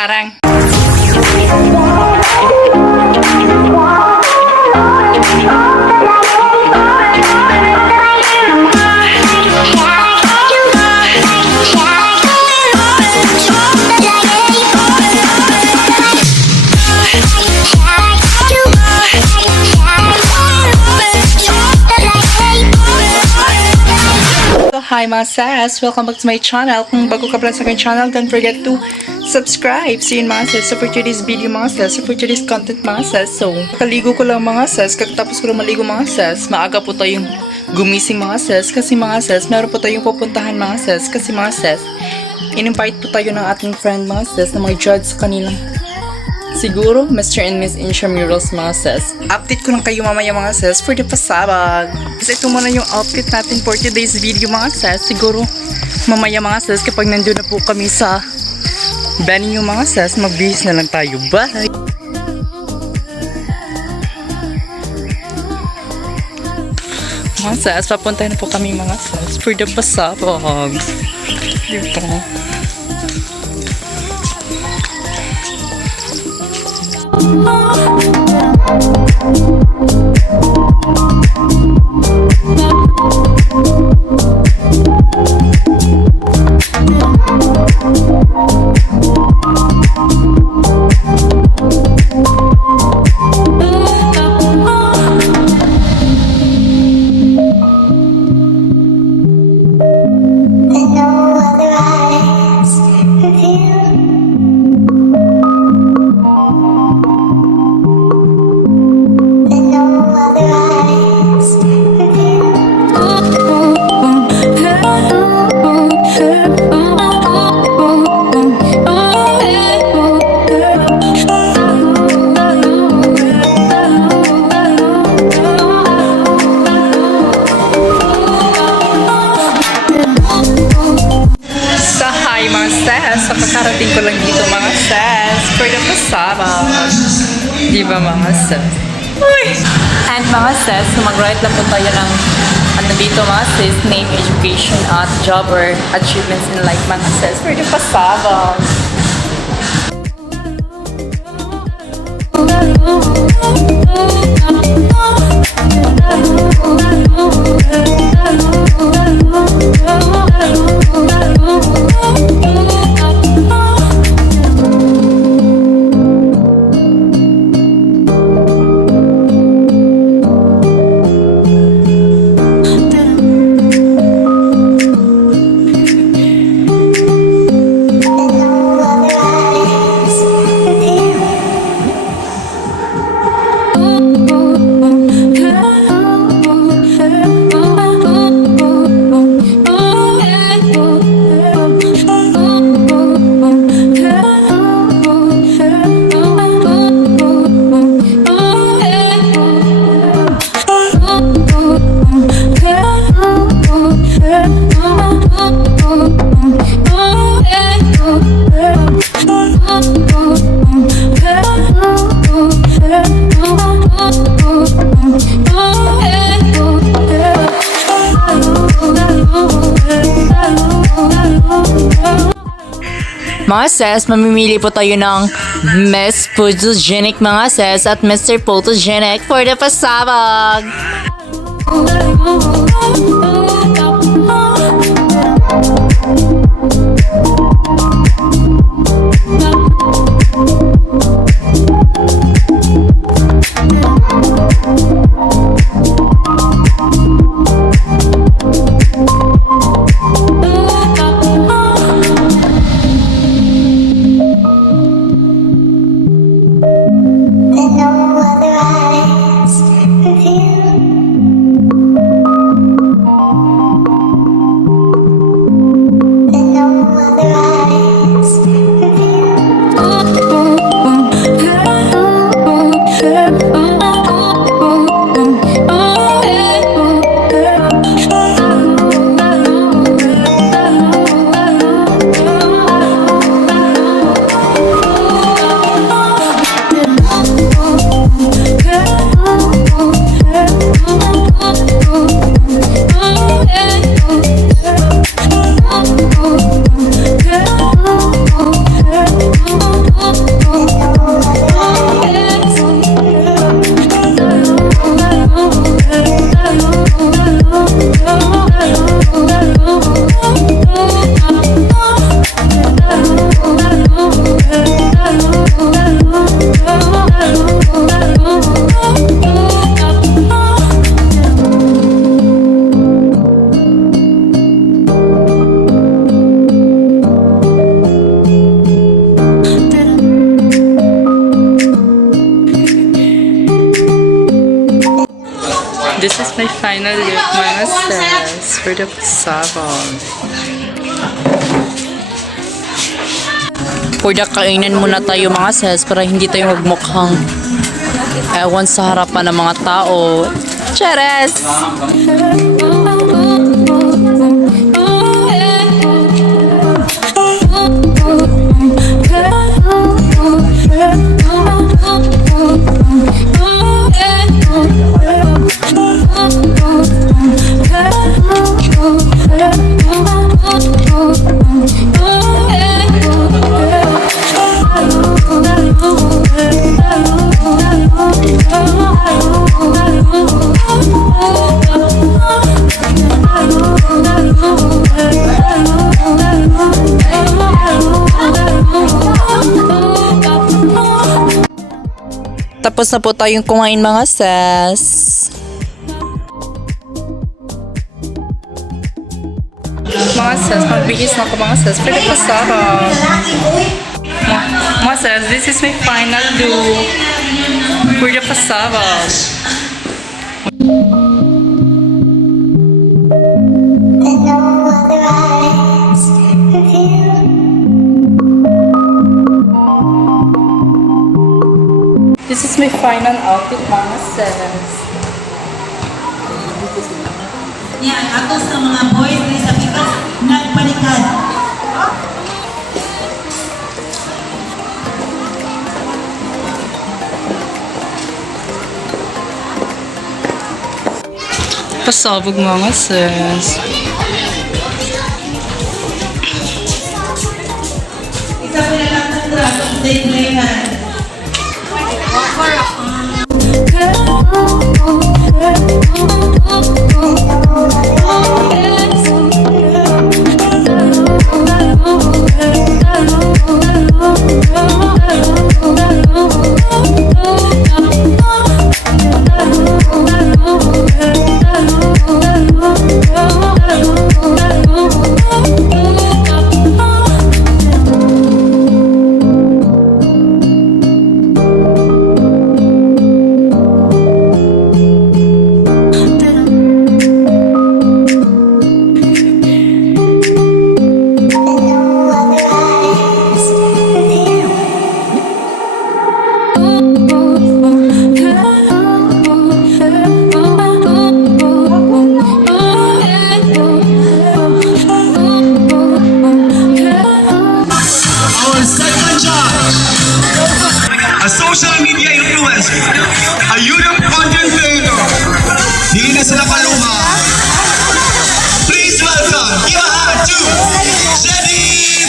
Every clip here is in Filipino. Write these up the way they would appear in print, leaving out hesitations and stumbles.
Arang. Hi mga sis! Welcome back to my channel. Kung bago ka pala sa aking channel, don't forget to subscribe. See you mga sis. So for today's video mga sis, so for today's content mga sis. So, kaligo ko lang mga sis. Kakatapos ko lang maligo mga sis. Maaga po tayong gumising mga sis. Kasi mga sis, meron po tayong pupuntahan mga sis. Kasi mga sis, in-invite po tayo ng ating friend mga sis na mga judge sa kanilang siguro, Mr. and Miss Intramurals mga sis. Update ko lang kayo mamaya mga sis for the pasabag. Kasi ito muna yung outfit natin for today's video mga sis. Siguro, mamaya mga sis kapag nandun na po kami sa venue mga sis, magbihis na lang tayo. Bye! Mga sis, papunta na po kami mga sis for the pasabag. Dito. So, kakarating ko lang dito mga sis for the pasabag. Diba mga sis? Uy! And mga sis, so mag-write lang po tayo ng ano dito mga sis, name, education, at job or achievements in life mga sis for the pasabag. Mga sis, mamimili po tayo ng Miss Photogenic mga sis at Mr. Photogenic for the pasabag. This is my final look, mga sis, for the pasabog. For the kainan muna tayo mga sis para hindi tayo magmukhang ewan sa harapan ng mga tao. Cheers! Tapos na po tayong kumain mga sis. Mga sis, magbihis na ako mga sis. Pwede pa sarap. Mga sis, this is my final look for the pasabog. This is my final outfit, mga sis. Yan, ako sa mga boys na sa pikas, nagpalikad. Pasabog mga sis. Isa po na lang sa atong playland. A social media influencer, a YouTube content creator, di na sila paluha. Please welcome, give a hand to Jenny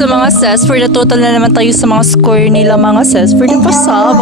Sa mga sis, for the total na naman tayo sa mga score nila mga sis for the pasabog.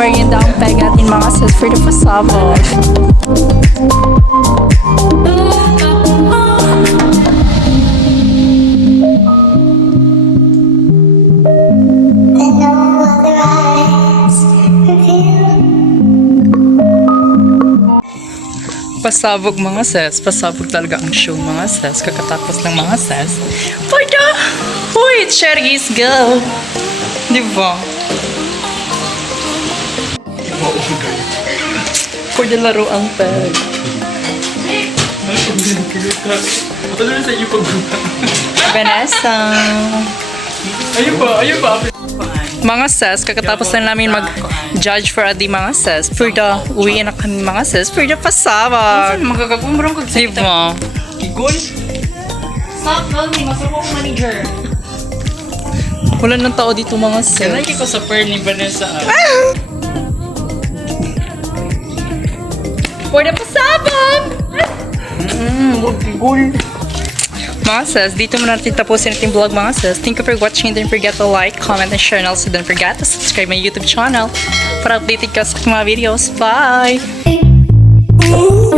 merienda ang peg natin mga sis for the pasabog. Pasabog mga sis. Pasabog talaga ang show mga sis. Kakatapos ng mga sis. Pwede! Uy, cherries, go! Diba? Pwede laro ang peg. Vanessa. Ayun ba? Mga sis, kakatapos na namin mag-judge for adi mga sis. For the, uwi na kami mga sis. For the pasabog. Magkakagumbrong kag Diba? Kigol? Stop filming, masarap akong manager. Wala nang tao dito mga Kanay sis. ko sa pair ni Vanessa. For the pasabog! Mga sis, dito muna natin tapusin ating vlog mga sis. Thank you for watching. Don't forget to like, comment, and share. And also don't forget to subscribe my YouTube channel para updated ka sa mga videos. Bye! Ooh.